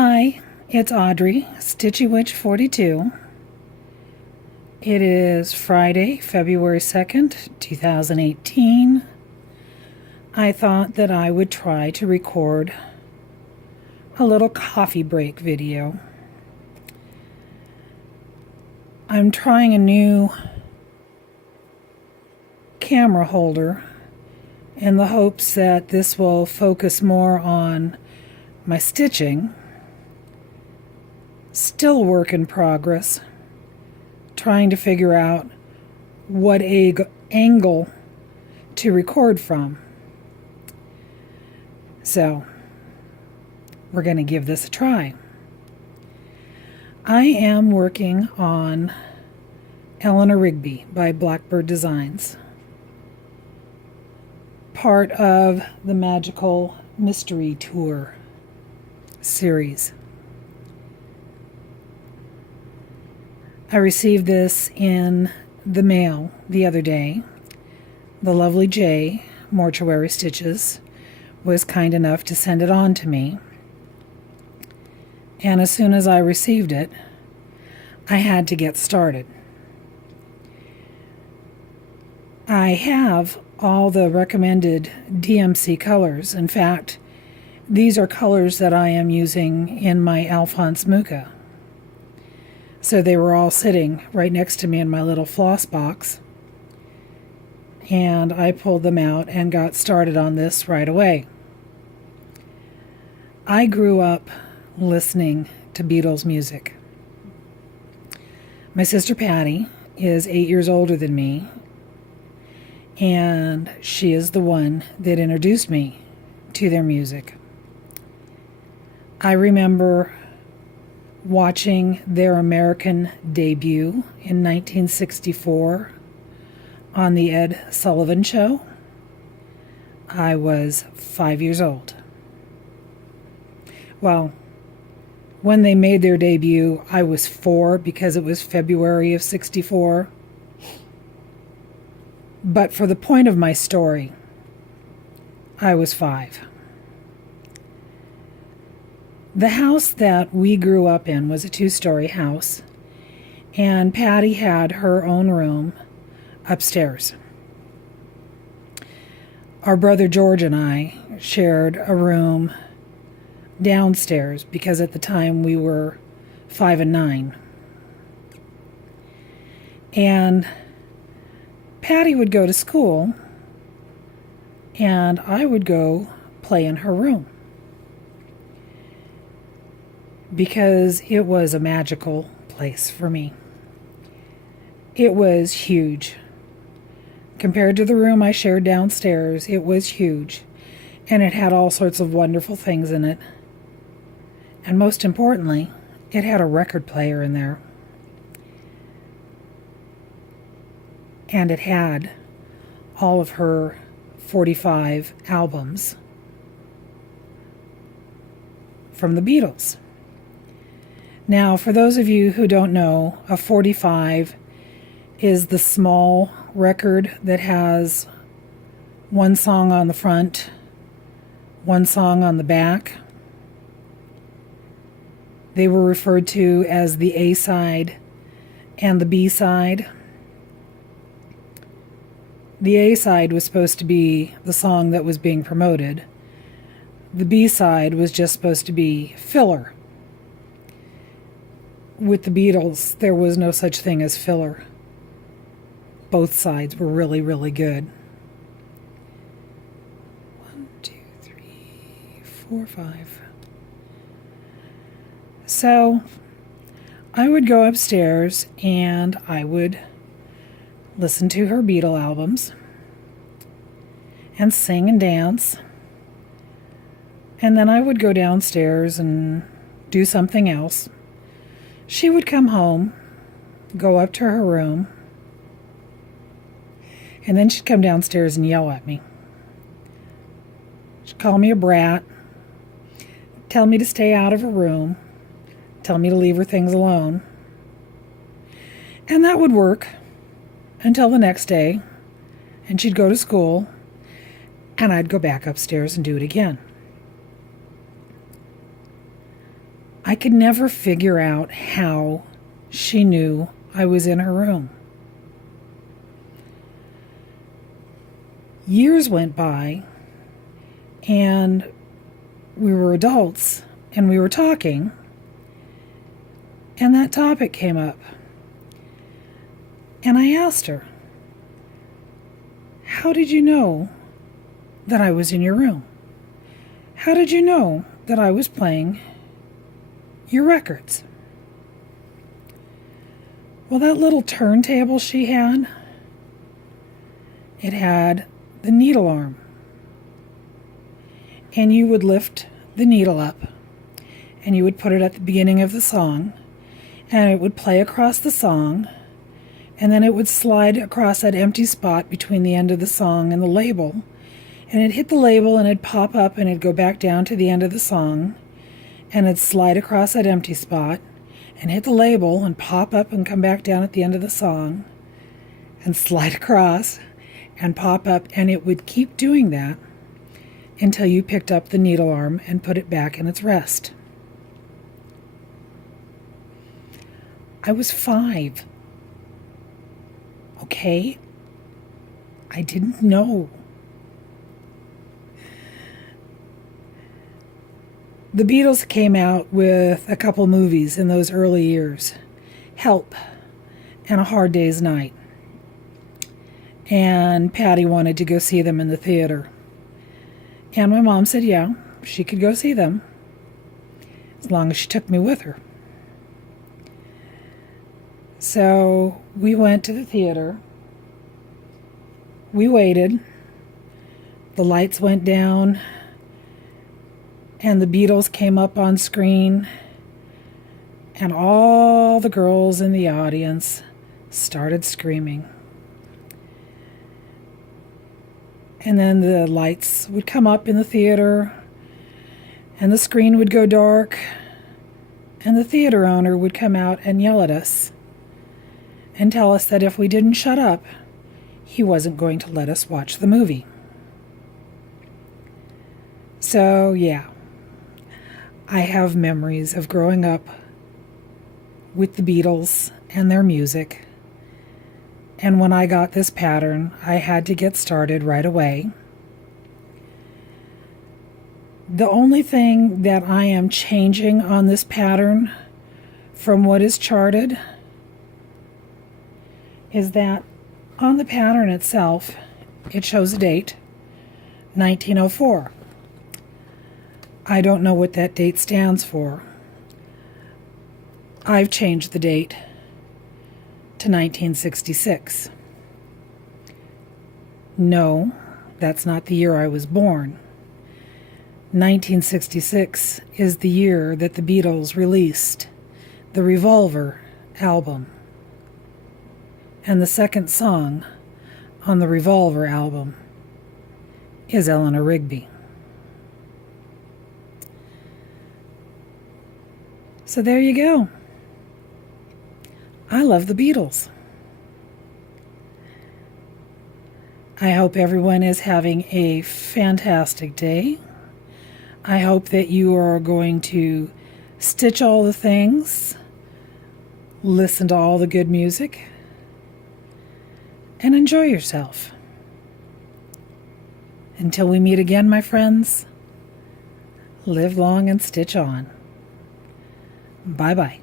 Hi, it's Audrey, Stitchy Witch 42. It is Friday, February 2nd, 2018. I thought that I would try to record a little coffee break video. I'm trying a new camera holder in the hopes that this will focus more on my stitching. Still a work in progress, trying to figure out what angle to record from. So, we're going to give this a try. I am working on Eleanor Rigby by Blackbird Designs, part of the Magical Mystery Tour series. I received this in the mail the other day. The lovely Jay, Mortuary Stitches, was kind enough to send it on to me. And as soon as I received it, I had to get started. I have all the recommended DMC colors. In fact, these are colors that I am using in my Alphonse Mucha. So they were all sitting right next to me in my little floss box. And I pulled them out and got started on this right away. I grew up listening to Beatles music. My sister Patty is 8 years older than me, and she is the one that introduced me to their music. I remember watching their American debut in 1964 on the Ed Sullivan Show. I was 5 years old. Well, when they made their debut, I was 4 because it was February of '64. But for the point of my story, I was 5. The house that we grew up in was a 2-story house, and Patty had her own room upstairs. Our brother George and I shared a room downstairs because at the time we were 5 and 9. And Patty would go to school, and I would go play in her room, because it was a magical place for me. It was huge. Compared to the room I shared downstairs, it was huge, and it had all sorts of wonderful things in it. And most importantly, it had a record player in there. And it had all of her 45 albums from the Beatles. Now, for those of you who don't know, a 45 is the small record that has one song on the front, one song on the back. They were referred to as the A side and the B side. The A side was supposed to be the song that was being promoted. The B side was just supposed to be filler. With the Beatles, there was no such thing as filler. Both sides were really, really good. 1, 2, 3, 4, 5. So, I would go upstairs and I would listen to her Beatle albums and sing and dance. And then I would go downstairs and do something else. She would come home, go up to her room, and then she'd come downstairs and yell at me. She'd call me a brat, tell me to stay out of her room, tell me to leave her things alone. And that would work until the next day, and she'd go to school, and I'd go back upstairs and do it again. I could never figure out how she knew I was in her room. Years went by, and we were adults, and we were talking, and that topic came up. And I asked her, "How did you know that I was in your room? How did you know that I was playing your records?" Well, that little turntable she had, it had the needle arm. And you would lift the needle up, and you would put it at the beginning of the song, and it would play across the song, and then it would slide across that empty spot between the end of the song and the label, and it'd hit the label and it'd pop up and it'd go back down to the end of the song, and it'd slide across that empty spot and hit the label and pop up and come back down at the end of the song and slide across and pop up, and it would keep doing that until you picked up the needle arm and put it back in its rest. I was 5. Okay? I didn't know. The Beatles came out with a couple movies in those early years. Help and A Hard Day's Night. And Patty wanted to go see them in the theater. And my mom said, yeah, she could go see them, as long as she took me with her. So we went to the theater. We waited. The lights went down, and the Beatles came up on screen, and all the girls in the audience started screaming. And then the lights would come up in the theater, and the screen would go dark, and the theater owner would come out and yell at us and tell us that if we didn't shut up, he wasn't going to let us watch the movie. So, yeah, I have memories of growing up with the Beatles and their music. And when I got this pattern, I had to get started right away. The only thing that I am changing on this pattern from what is charted is that on the pattern itself, it shows a date, 1904. I don't know what that date stands for. I've changed the date to 1966. No, that's not the year I was born. 1966 is the year that the Beatles released the Revolver album. And the second song on the Revolver album is Eleanor Rigby. So there you go. I love the Beatles. I hope everyone is having a fantastic day. I hope that you are going to stitch all the things, listen to all the good music, and enjoy yourself. Until we meet again, my friends, live long and stitch on. Bye-bye.